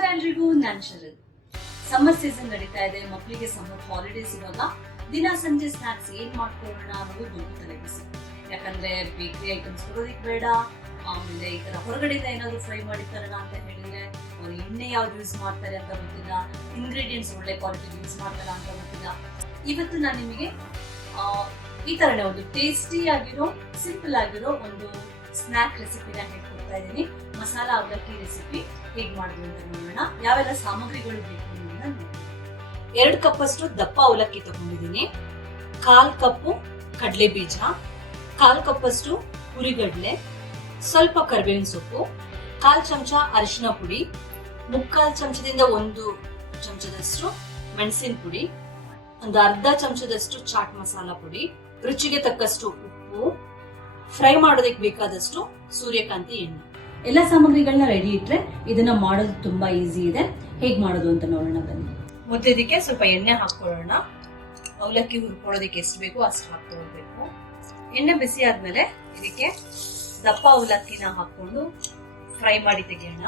Natural summer season ನಡೀತಾ ಇದೆ ಮಕ್ಕಳಿಗೆ ಸಮ್ಮರ್ ಹಾಲಿಡೇಸ್ ಇವಾಗ ದಿನ ಸಂಜೆ ಸ್ನಾಕ್ಸ್ ಏನ್ ಮಾಡ್ಕೊಳ್ಳೋಣ ಅನ್ನೋದು ದೊಡ್ಡ ತಲೆ ಬಿಸಿ ಯಾಕಂದ್ರೆ ಬೇಕರಿ ಐಟಮ್ಸ್ ಕೊಡೋದಿಕ್ ಬೇಡ, ಆಮೇಲೆ ಈ ತರ ಹೊರಗಡೆಯಿಂದ ಏನಾದ್ರು ಫ್ರೈ ಮಾಡಿರ್ತಾರಣ ಅಂತ ಹೇಳಿದ್ರೆ, ಅವ್ರು ಎಣ್ಣೆ ಯಾವ್ದು ಯೂಸ್ ಮಾಡ್ತಾರೆ ಅಂತ ಗೊತ್ತಿಲ್ಲ ಇಂಗ್ರೀಡಿಯೆಂಟ್ಸ್ ಒಳ್ಳೆ ಕ್ವಾಲಿಟಿ ಯೂಸ್ ಮಾಡ್ತಾರ ಅಂತ ಗೊತ್ತಿಲ್ಲ. ಇವತ್ತು ನಾನು ನಿಮಗೆ ಈ ತರನೇ ಒಂದು ಟೇಸ್ಟಿ ಆಗಿರೋ ಸಿಂಪಲ್ ಆಗಿರೋ ಒಂದು ಸ್ನ್ಯಾಕ್ ರೆಸಿಪಿನ ಹೇಳ್ಕೊಡ್ತಾ ಇದ್ದೀನಿ? ಮಸಾಲ ಅವಲಕ್ಕಿ ರೆಸಿಪಿ ಹೇಗೆ ಮಾಡೋದು ಅಂತ ನೋಡೋಣ. ಯಾವೆಲ್ಲ ಸಾಮಗ್ರಿಗಳು ಬೇಕು ಅನ್ನೋದನ್ನ ಎರಡು ಕಪ್ ಅಷ್ಟು ದಪ್ಪ ಅವಲಕ್ಕಿ ತಗೊಂಡಿದ್ದೀನಿ. ಕಾಲ್ ಕಪ್ಪು ಕಡಲೆ ಬೀಜ ಕಾಲ್ ಕಪ್ ಅಷ್ಟು ಹುರಿಗಡ್ಲೆ, ಸ್ವಲ್ಪ ಕರಿಬೇವಿನ ಸೊಪ್ಪು, ಕಾಲ್ ಚಮಚ ಅರಿಶಿನ ಪುಡಿ, ಮುಕ್ಕಾಲ್ ಚಮಚದಿಂದ ಒಂದು ಚಮಚದಷ್ಟು ಮೆಣಸಿನ ಪುಡಿ, ಒಂದು ಅರ್ಧ ಚಮಚದಷ್ಟು ಚಾಟ್ ಮಸಾಲ ಪುಡಿ, ರುಚಿಗೆ ತಕ್ಕಷ್ಟು ಉಪ್ಪು ಫ್ರೈ ಮಾಡೋದಕ್ಕೆ ಬೇಕಾದಷ್ಟು ಸೂರ್ಯಕಾಂತಿ ಎಣ್ಣೆ. ಎಲ್ಲ ಸಾಮಗ್ರಿಗಳನ್ನ ರೆಡಿ ಇಟ್ರೆ ಇದನ್ನ ಮಾಡೋದು ತುಂಬಾ ಈಸಿ ಇದೆ. ಹೇಗ್ ಮಾಡೋದು ಅಂತ ನೋಡೋಣ ಬನ್ನಿ. ಮತ್ತೆ ಇದಕ್ಕೆ ಸ್ವಲ್ಪ ಎಣ್ಣೆ ಹಾಕೊಳ್ಳೋಣ ಅವಲಕ್ಕಿ ಹುರ್ಕೊಳ್ಳೋದಕ್ಕೆ ಎಷ್ಟು ಬೇಕೋ ಅಷ್ಟು ಹಾಕೊಳ್ಬೇಕು ಎಣ್ಣೆ ಬಿಸಿ ಆದ್ಮೇಲೆ ಇದಕ್ಕೆ ದಪ್ಪ ಅವಲಕ್ಕಿನ ಹಾಕೊಂಡು ಫ್ರೈ ಮಾಡಿ ತೆಗೆಯೋಣ.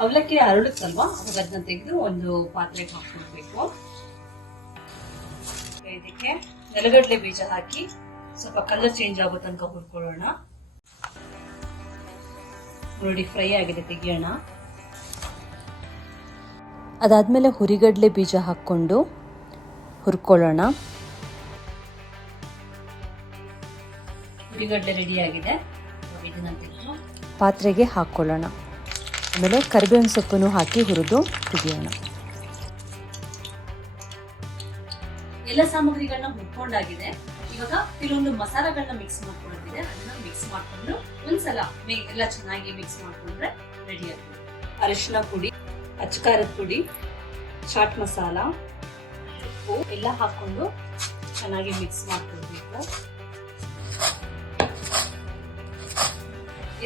ಅವಲಕ್ಕಿ ಅರಳುತ್ತಲ್ವಾ? ಅವಾಗ ಅದನ್ನ ತೆಗೆದು ಒಂದು ಪಾತ್ರೆಗೆ ಹಾಕೊಳ್ಬೇಕು ಇದಕ್ಕೆ ನೆಲಗಡಲೆ ಬೀಜ ಹಾಕಿ ಸ್ವಲ್ಪ ಕಲರ್ ಚೇಂಜ್ ಆಗೋ ತನಕ ಹುರ್ಕೊಳ್ಳೋಣ. ನೋಡಿ ಫ್ರೈ ಆಗಿದೆ, ತೆಗಿಯೋಣ. ಅದಾದಮೇಲೆ ಹುರಿಗಡಲೆ ಬೀಜ ಹಾಕ್ಕೊಂಡು ಹುರ್ಕೊಳ್ಳೋಣ. ಹುರಿಗಡ್ಲೆ ರೆಡಿ ಆಗಿದೆ. ಪಾತ್ರೆಗೆ ಹಾಕ್ಕೊಳ್ಳೋಣ. ಆಮೇಲೆ ಕರಿಬೇವಿನ ಸೊಪ್ಪನ್ನು ಹಾಕಿ ಹುರಿದು ತೆಗಿಯೋಣ. ಎಲ್ಲ ಸಾಮಗ್ರಿಗಳನ್ನ ಮುಟ್ಕೊಂಡಾಗಿದೆ ಇವಾಗ ಕೆಲವೊಂದು ಮಸಾಲಗಳನ್ನ ಮಿಕ್ಸ್ ಮಾಡ್ಕೊಳ್ಳೋದಿದೆ ಅದನ್ನ ಮಿಕ್ಸ್ ಮಾಡ್ಕೊಂಡು ಒಂದ್ಸಲ ಎಲ್ಲ ಚೆನ್ನಾಗಿ ಮಿಕ್ಸ್ ಮಾಡ್ಕೊಂಡ್ರೆ ರೆಡಿ ಆಗ್ತದೆ. ಅರಿಶಿನ ಪುಡಿ, ಅಚ್ಚಕಾರದ ಪುಡಿ, ಚಾಟ್ ಮಸಾಲ, ಉಪ್ಪು ಎಲ್ಲ ಹಾಕೊಂಡು ಚೆನ್ನಾಗಿ ಮಿಕ್ಸ್ ಮಾಡ್ಕೊಳ್ಬೇಕು.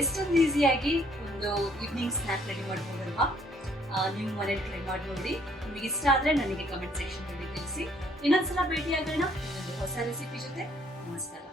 ಎಷ್ಟೊಂದು ಈಸಿಯಾಗಿ ಒಂದು ಈವ್ನಿಂಗ್ ಸ್ನ್ಯಾಕ್ ರೆಡಿ ಮಾಡ್ಬೋದಲ್ವಾ? ನಿಮ್ಮ ಮನೇಲಿ ಟ್ರೈ ಮಾಡಿ ನೋಡಿ. ನಿಮಗೆ ಇಷ್ಟ ಆದರೆ ನನಗೆ ಕಮೆಂಟ್ ಸೆಕ್ಷನ್ ತಿಳಿಸಿ. ಇನ್ನೊಂದ್ಸಲ ಭೇಟಿಯಾಗೋಣ. ಒಂದು ಹೊಸ ರೆಸಿಪಿ ಜೊತೆ. ನಮಸ್ಕಾರ.